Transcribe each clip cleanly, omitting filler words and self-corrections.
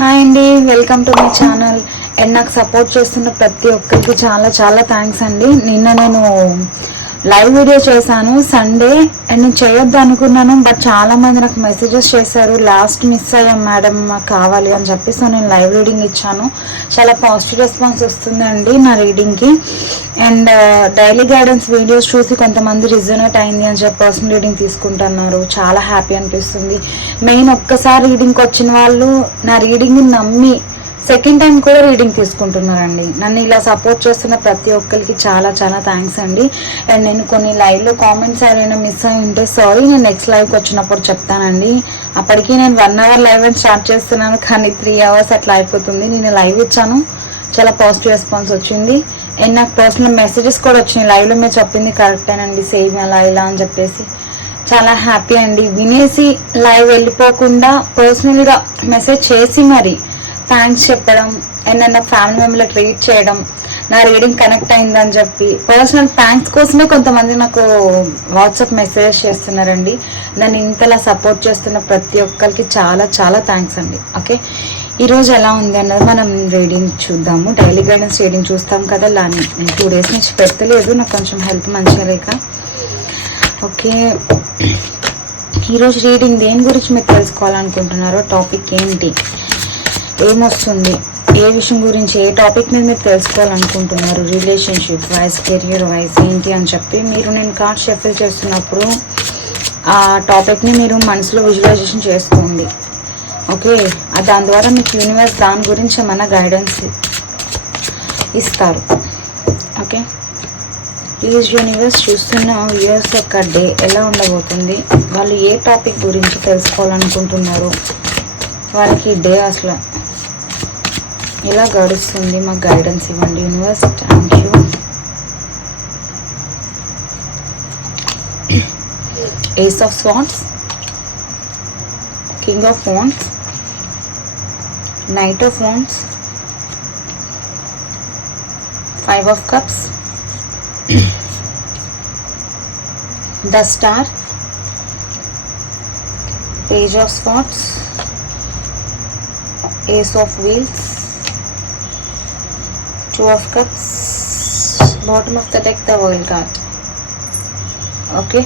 Hi అండి, welcome to my channel. And నాకు support చేస్తున్న ప్రతి ఒక్కరికి చాలా చాలా థ్యాంక్స్ అండి. నిన్న నేను లైవ్ వీడియో చేశాను సండే, అండ్ నేను చేయొద్దు అనుకున్నాను, బట్ చాలామంది నాకు మెసేజెస్ చేశారు, లాస్ట్ మిస్ అయ్యాం మేడం మాకు కావాలి అని చెప్పి. సో నేను లైవ్ రీడింగ్ ఇచ్చాను, చాలా పాజిటివ్ రెస్పాన్స్ వస్తుందండి నా రీడింగ్కి. అండ్ డైలీ గైడెన్స్ వీడియోస్ చూసి కొంతమంది రిజనరేట్ అయింది అని చెప్పి పర్సనల్ రీడింగ్ తీసుకుంటున్నారు, చాలా హ్యాపీ అనిపిస్తుంది. మెయిన్ ఒక్కసారి రీడింగ్కి వచ్చిన వాళ్ళు నా రీడింగ్ని నమ్మి సెకండ్ టైం కూడా రీడింగ్ తీసుకుంటున్నారండి. నన్ను ఇలా సపోర్ట్ చేస్తున్న ప్రతి ఒక్కరికి చాలా చాలా థ్యాంక్స్ అండి. అండ్ నేను కొన్ని లైవ్లో కామెంట్స్ ఎవరైనా మిస్ అయి ఉంటే సారీ, నేను నెక్స్ట్ లైవ్కి వచ్చినప్పుడు చెప్తానండి. అప్పటికి నేను 1 hour లైవ్ అని స్టార్ట్ చేస్తున్నాను, కానీ 3 hours అట్లా అయిపోతుంది. నేను లైవ్ ఇచ్చాను, చాలా పాజిటివ్ రెస్పాన్స్ వచ్చింది. అండ్ నాకు పర్సనల్ మెసేజెస్ కూడా వచ్చినాయి, లైవ్లో మీరు చెప్పింది కరెక్టేనండి, సేమ్ అలా ఇలా అని చెప్పేసి. చాలా హ్యాపీ అండి. వినేసి లైవ్ వెళ్ళిపోకుండా పర్సనల్గా మెసేజ్ చేసి మరి థ్యాంక్స్ చెప్పడం, అండ్ నా ఫ్యామిలీ మెంబర్లు ట్రీట్ చేయడం, నా రీడింగ్ కనెక్ట్ అయిందని చెప్పి పర్సనల్ థ్యాంక్స్ కోసమే కొంతమంది నాకు వాట్సాప్ మెసేజ్ చేస్తున్నారండి. నన్ను ఇంతలా సపోర్ట్ చేస్తున్న ప్రతి ఒక్కరికి చాలా చాలా థ్యాంక్స్ అండి. ఓకే, ఈరోజు ఎలా ఉంది అన్నది మనం రీడింగ్ చూద్దాము. డైలీ గైడెన్స్ రీడింగ్ చూస్తాం కదా, నేను 2 days నుంచి పెట్టలేదు, నాకు కొంచెం హెల్త్ మంచిగా లేక. ఓకే, ఈరోజు రీడింగ్ దేని గురించి మీరు తెలుసుకోవాలనుకుంటున్నారో, టాపిక్ ఏంటి, ఏమొస్తుంది, ఏ విషయం గురించి, ఏ టాపిక్ మీద మీరు తెలుసుకోవాలనుకుంటున్నారు, రిలేషన్షిప్ వైజ్, కెరియర్ వైజ్ ఏంటి అని చెప్పి మీరు నేను కార్డ్ షఫిల్ చేస్తున్నప్పుడు ఆ టాపిక్ని మీరు మనసులో విజువలైజేషన్ చేసుకోండి. ఓకే, దాని ద్వారా మీకు యూనివర్స్ దాని గురించి ఏమైనా గైడెన్స్ ఇస్తారు. ఓకే, ఈజ్ యూనివర్స్ చూస్తున్న వ్యూయర్స్ యొక్క డే ఎలా ఉండబోతుంది, వాళ్ళు ఏ టాపిక్ గురించి తెలుసుకోవాలనుకుంటున్నారు, వాళ్ళకి డే అసలు ఎలా గడుస్తుంది, మాకు గైడెన్స్ ఇవ్వండి universe. Thank you. Ace of swords, king of wands, knight of wands, 5 of cups, the star, page of swords, ace of wheels, 2 of cups, bottom of the deck, the world card. Okay,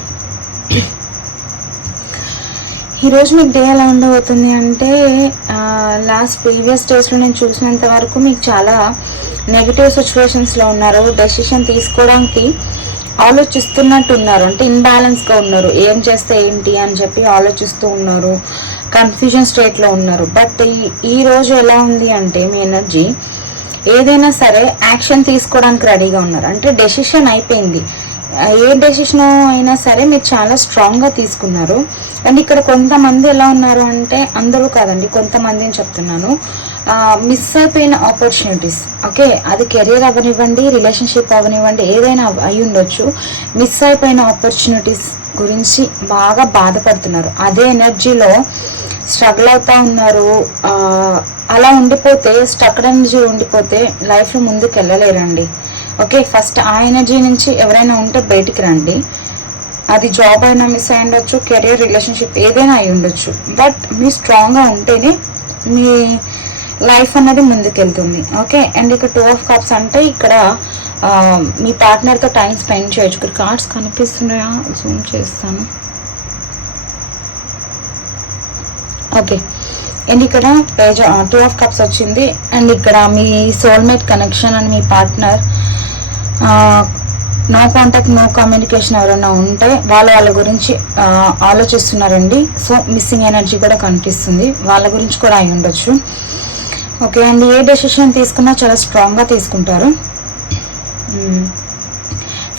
ఈరోజు మీకు day ఎలా ఉండబోతుంది అంటే, last previous డేస్లో నేను చూసినంత వరకు మీకు చాలా నెగిటివ్ సిచ్యువేషన్స్లో ఉన్నారు, డెసిషన్ తీసుకోవడానికి ఆలోచిస్తున్నట్టు ఉన్నారు, అంటే ఇన్బ్యాలెన్స్గా ఉన్నారు, ఏం చేస్తే ఏంటి అని చెప్పి ఆలోచిస్తూ ఉన్నారు, కన్ఫ్యూజన్ స్టేట్లో ఉన్నారు. బట్ ఈ రోజు ఎలా ఉంది అంటే మీ ఎనర్జీ ఏదైనా సరే యాక్షన్ తీసుకోవడానికి రెడీగా ఉన్నారు, అంటే డెసిషన్ అయిపోయింది. ఏ డెసిషన్ అయినా సరే మీరు చాలా స్ట్రాంగ్గా తీసుకున్నారు. అండ్ ఇక్కడ కొంతమంది ఎలా ఉన్నారు అంటే, అందరూ కాదండి, కొంతమందిని చెప్తున్నాను, మిస్ అయిపోయిన ఆపర్చునిటీస్. ఓకే, అది కెరీర్ అవనివ్వండి, రిలేషన్షిప్ అవనివ్వండి, ఏదైనా అయి ఉండొచ్చు. మిస్ అయిపోయిన ఆపర్చునిటీస్ గురించి బాగా బాధపడుతున్నారు, అదే ఎనర్జీలో స్ట్రగుల్ అవుతూ ఉన్నారు. అలా ఉండిపోతే, స్ట్రక్ ఎనర్జీ ఉండిపోతే లైఫ్లో ముందుకు వెళ్ళలేరండి. ఓకే, ఫస్ట్ ఆ ఎనర్జీ నుంచి ఎవరైనా ఉంటే బయటికి రండి. అది జాబ్ అయినా మిస్ అయి ఉండొచ్చు, కెరీర్, రిలేషన్షిప్ ఏదైనా అయి ఉండొచ్చు. బట్ మీరు స్ట్రాంగ్గా ఉంటేనే మీ లైఫ్ అన్నది ముందుకెళ్తుంది. ఓకే, అండ్ ఇక్కడ 2 of cups అంటే ఇక్కడ మీ పార్ట్నర్తో టైం స్పెండ్ చేయొచ్చు. ఇక్కడ కార్డ్స్ కనిపిస్తున్నాయా, జూమ్ చేస్తాను. ఓకే, అండ్ ఇక్కడ పేజ్ 2 of cups వచ్చింది. అండ్ ఇక్కడ మీ సోల్మేట్ కనెక్షన్ అండ్ మీ partner no contact, no communication ఎవరైనా ఉంటే వాళ్ళ గురించి ఆలోచిస్తున్నారండి. సో మిస్సింగ్ ఎనర్జీ కూడా కనిపిస్తుంది, వాళ్ళ గురించి కూడా అయి ఉండొచ్చు. ఓకే, అండ్ ఏ డెసిషన్ తీసుకున్నా చాలా స్ట్రాంగ్గా తీసుకుంటారు.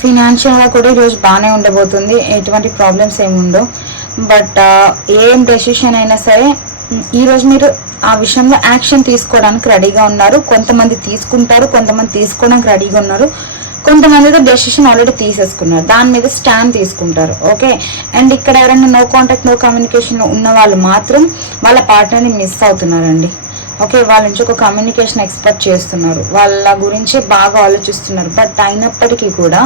ఫినాన్షియల్గా కూడా ఈరోజు బాగానే ఉండబోతుంది, ఎటువంటి ప్రాబ్లమ్స్ ఏమి ఉండవు. బట్ ఏం డెసిషన్ అయినా సరే ఈరోజు మీరు ఆ విషయంలో యాక్షన్ తీసుకోవడానికి రెడీగా ఉన్నారు. కొంతమంది తీసుకుంటారు, కొంతమంది తీసుకోవడానికి రెడీగా ఉన్నారు, కొంతమంది డెసిషన్ ఆల్రెడీ తీసేసుకున్నారు, దాని మీద స్టాండ్ తీసుకుంటారు. ఓకే, అండ్ ఇక్కడ ఎవరైనా నో కాంటాక్ట్, నో కమ్యూనికేషన్ ఉన్న వాళ్ళు మాత్రం వాళ్ళ పార్ట్నర్ని మిస్ అవుతున్నారండి. ఓకే, వాళ్ళ నుంచి ఒక కమ్యూనికేషన్ ఎక్స్పెక్ట్ చేస్తున్నారు, వాళ్ళ గురించి బాగా ఆలోచిస్తున్నారు. బట్ అయినప్పటికీ కూడా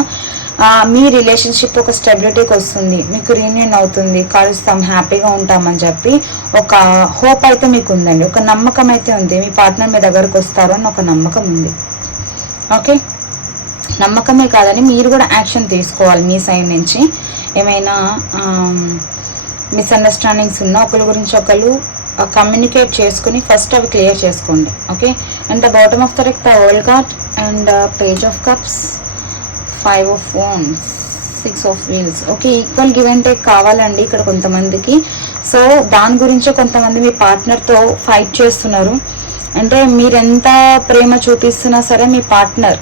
మీ రిలేషన్షిప్ ఒక స్టెబిలిటీకి వస్తుంది, మీకు రీయూనియన్ అవుతుంది, కలుస్తాం, హ్యాపీగా ఉంటామని చెప్పి ఒక హోప్ అయితే మీకు ఉందండి, ఒక నమ్మకం అయితే ఉంది. మీ పార్ట్నర్ మీ దగ్గరకు వస్తారు అని ఒక నమ్మకం ఉంది. ఓకే, నమ్మకమే కాదని మీరు కూడా యాక్షన్ తీసుకోవాలి మీ సైడ్ నుంచి. ఏమైనా మిస్అండర్స్టాండింగ్స్ ఉన్నా ఒకరి గురించి ఒకరు కమ్యూనికేట్ చేసుకుని ఫస్ట్ అవి క్లియర్ చేసుకోండి. Okay, and the bottom of the deck the world card and page of cups, 5 of wands, 6 of wheels. Okay, equal give and take కావాలండి ఇక్కడ కొంతమందికి. సో దాని గురించి కొంతమంది మీ పార్ట్నర్తో ఫైట్ చేస్తున్నారు. అంటే మీరెంత ప్రేమ చూపిస్తున్నా సరే మీ పార్ట్నర్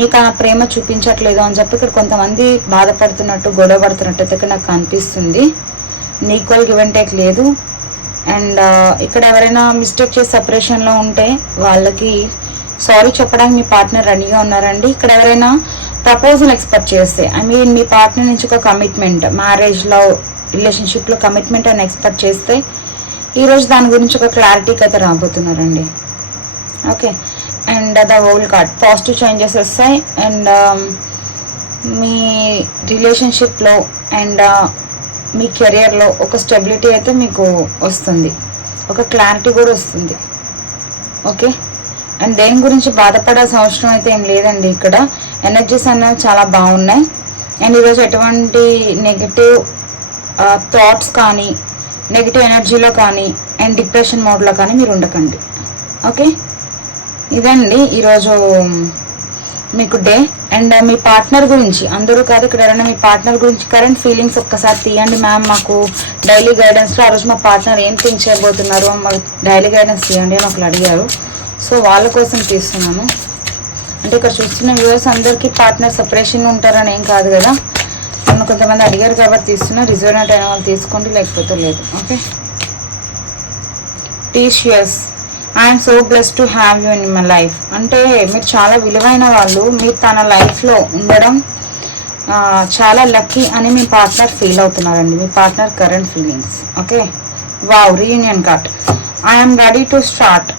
మీకు ఆ ప్రేమ చూపించట్లేదు అని చెప్పి ఇక్కడ కొంతమంది బాధపడుతున్నట్టు, గొడవ పడుతున్నట్టు అయితే నాకు కనిపిస్తుంది. ఈక్వల్ గివ్ అండ్ టేక్ లేదు. అండ్ ఇక్కడ ఎవరైనా మిస్టేక్ చేసి సెపరేషన్లో ఉంటే వాళ్ళకి సారీ చెప్పడానికి మీ పార్ట్నర్ రెడీగా ఉన్నారండి. ఇక్కడ ఎవరైనా ప్రపోజల్ ఎక్స్పెక్ట్ చేస్తే, ఐ మీన్ మీ పార్ట్నర్ నుంచి ఒక కమిట్మెంట్, మ్యారేజ్లో రిలేషన్షిప్లో కమిట్మెంట్ అని ఎక్స్పెక్ట్ చేస్తే ఈరోజు దాని గురించి ఒక క్లారిటీకి అయితే రాబోతున్నారండి. Okay, and the world card, positive changes వస్తాయి. అండ్ మీ రిలేషన్షిప్లో అండ్ మీ కెరియర్లో ఒక స్టెబిలిటీ అయితే మీకు వస్తుంది, ఒక క్లారిటీ కూడా వస్తుంది. ఓకే, అండ్ దేని గురించి బాధపడాల్సిన అవసరం అయితే ఏం లేదండి. ఇక్కడ ఎనర్జీస్ అనేవి చాలా బాగున్నాయి. అండ్ ఈరోజు ఎటువంటి నెగిటివ్ థాట్స్ కానీ, నెగిటివ్ ఎనర్జీలో కానీ, అండ్ డిప్రెషన్ మోడ్లో కానీ మీరు ఉండకండి. ఓకే, ఇదండి ఈరోజు మీకు డే. అండ్ మీ పార్ట్నర్ గురించి, అందరూ కాదు ఇక్కడ ఎవరైనా మీ పార్ట్నర్ గురించి కరెంట్ ఫీలింగ్స్ ఒక్కసారి తీయండి మ్యామ్, మాకు డైలీ గైడెన్స్లో ఆ రోజు మా పార్ట్నర్ ఏం థింక్ చేయబోతున్నారు, మాకు డైలీ గైడెన్స్ తీయండి అని ఒకరు అడిగారు. సో వాళ్ళ కోసం తీస్తున్నాను. అంటే ఇక్కడ చూస్తున్న వ్యూవర్స్ అందరికీ పార్ట్నర్ సెపరేషన్ ఉంటారని ఏం కాదు కదా, నన్ను కొంతమంది అడిగారు కాబట్టి తీస్తున్నా. రిజర్వేట్ అయిన వాళ్ళు తీసుకోండి, లేకపోతే లేదు. ఓకే, టీషియస్, I'm so blessed to have you in my life. అంటే మీరు చాలా విలువైన వాళ్ళు, మీరు తన లైఫ్లో ఉండడం చాలా లక్కీ అని మీ పార్ట్నర్ ఫీల్ అవుతున్నారండి. మీ partner current feelings. Okay, wow, reunion card, I'm ready to start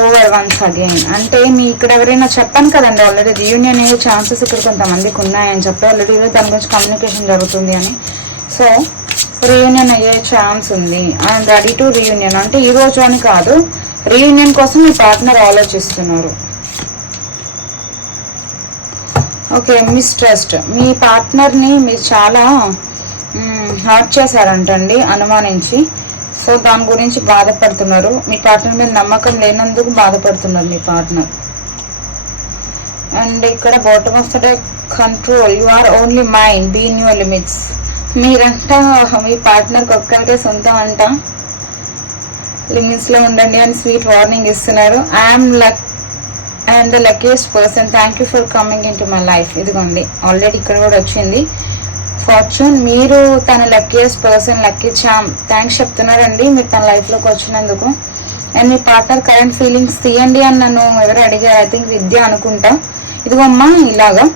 over once again. అంటే మీ ఇక్కడ ఎవరైనా చెప్పాను కదండి ఆల్రెడీ, రీయూనియన్ అయ్యే ఛాన్సెస్ ఇక్కడ కొంతమందికి ఉన్నాయని చెప్పి ఆల్రెడీ దాని గురించి కమ్యూనికేషన్ జరుగుతుంది అని. సో రీయూనియన్ అయ్యే ఛాన్స్ ఉంది. ఐఎమ్ రెడీ టు రీయూనియన్ అంటే ఈ రోజు అని కాదు, రీయూనియన్ కోసం మీ పార్ట్నర్ ఆలోచిస్తున్నారు. ఓకే, మిస్ట్రస్ట్, మీ పార్ట్నర్ని మీరు చాలా హర్ట్ చేశారంటండి అనుమానించి. సో దాని గురించి బాధపడుతున్నారు. మీ పార్ట్నర్ మీద నమ్మకం లేనందుకు బాధపడుతున్నారు మీ పార్ట్నర్. అండ్ ఇక్కడ bottom of the deck control, you are only mind, be in your limits. మీరంట మీ పార్ట్నర్కి ఒక్కరికే సొంతం అంట, లిమిట్స్లో ఉండండి అని స్వీట్ వార్నింగ్ ఇస్తున్నారు. I'm the luckiest person, thank you for coming in to my life. ఇదిగోండి ఆల్రెడీ ఇక్కడ కూడా వచ్చింది ఫార్చ్యూన్. మీరు తన luckiest person, lucky charm, thanks చెప్తున్నారండి మీరు తన లైఫ్లోకి వచ్చినందుకు. అండ్ మీ పార్ట్నర్ కరెంట్ ఫీలింగ్స్ తీయండి అని నన్ను ఎవరు అడిగారు, ఐ థింక్ విద్య అనుకుంటా. ఇదిగో అమ్మా, ఇలాగా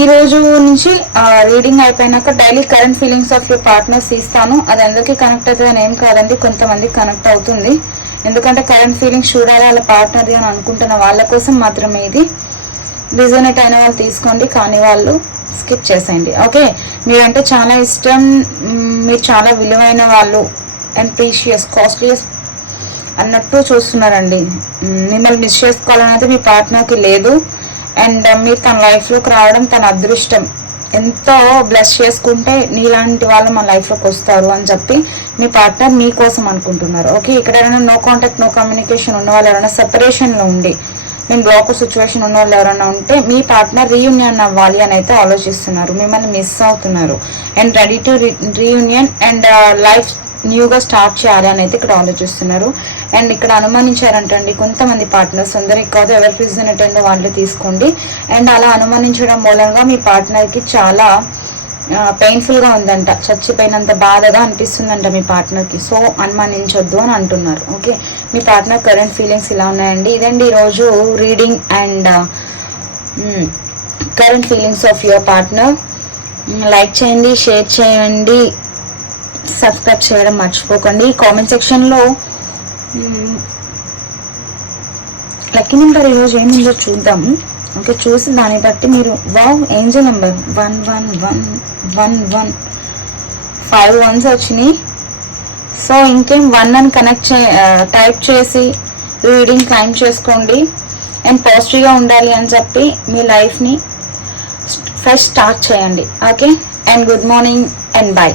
ఈ రోజు నుంచి రీడింగ్ అయిపోయినాక daily current feelings of your partners తీస్తాను. అది అందరికీ కనెక్ట్ అవుతుంది అని ఏం కాదండి, కొంతమందికి కనెక్ట్ అవుతుంది. ఎందుకంటే కరెంట్ ఫీలింగ్స్ చూడాలి వాళ్ళ పార్ట్నర్ది అని అనుకుంటున్న వాళ్ళ కోసం మాత్రమే ఇది. రిజనేట్ అయిన వాళ్ళు తీసుకోండి, కానీ వాళ్ళు స్కిప్ చేసేయండి. ఓకే, మీరంటే చాలా ఇష్టం, మీరు చాలా విలువైన వాళ్ళు అండ్ ప్రీషియస్, కాస్ట్లీయస్ అన్నట్టు చూస్తున్నారండి. మిమ్మల్ని మిస్ చేసుకోవాలని అయితే మీ పార్ట్నర్కి లేదు. అండ్ మీరు తన లైఫ్లోకి రావడం తన అదృష్టం, ఎంతో బ్లెస్ చేసుకుంటే నీలాంటి వాళ్ళు మన లైఫ్లోకి వస్తారు అని చెప్పి మీ పార్ట్నర్ మీకోసం అనుకుంటున్నారు. ఓకే, ఇక్కడ ఎవరైనా నో కాంటాక్ట్, నో కమ్యూనికేషన్ ఉన్న వాళ్ళు, ఎవరైనా సెపరేషన్లో ఉండి నేను బ్లాక్ సిచ్యువేషన్ ఉన్న వాళ్ళు ఎవరైనా ఉంటే మీ పార్ట్నర్ రీయూనియన్ అవ్వాలి అని అయితే ఆలోచిస్తున్నారు, మిమ్మల్ని మిస్ అవుతున్నారు. And ready to reunion and life న్యూగా స్టార్ట్ చేయాలి అని అయితే ఇక్కడ ఆలోచిస్తున్నారు. అండ్ ఇక్కడ అనుమానించారంటండి కొంతమంది పార్ట్నర్స్, అందరికి కాదు, ఎవరికి రీజనేట్ అయిందో వాళ్ళు తీసుకోండి. అండ్ అలా అనుమానించడం మూలంగా మీ పార్ట్నర్కి చాలా పెయిన్ఫుల్గా ఉందంట, చచ్చిపోయినంత బాధగా అనిపిస్తుందంట మీ పార్ట్నర్కి. సో అనుమానించొద్దు అని అంటున్నారు. ఓకే, మీ పార్ట్నర్ కరెంట్ ఫీలింగ్స్ ఇలా ఉన్నాయండి. ఇదండి ఈరోజు reading and current feelings of your partner. Like చేయండి, షేర్ చేయండి, సబ్స్క్రైబ్ చేయడం మర్చిపోకండి. కామెంట్ సెక్షన్లో లక్కీ నెంబర్ ఈరోజు ఏముందో చూద్దాము. ఓకే, చూసి దాన్ని బట్టి మీరు వావ్ ఏంజల్ నెంబర్ 11111 5 1s వచ్చినాయి. సో ఇంకేం 1 అని టైప్ చేసి రీడింగ్ క్లైమ్ చేసుకోండి. అండ్ పాజిటివ్గా ఉండాలి అని చెప్పి మీ లైఫ్ని ఫ్రెష్ స్టార్ట్ చేయండి. Okay, and good morning and bye.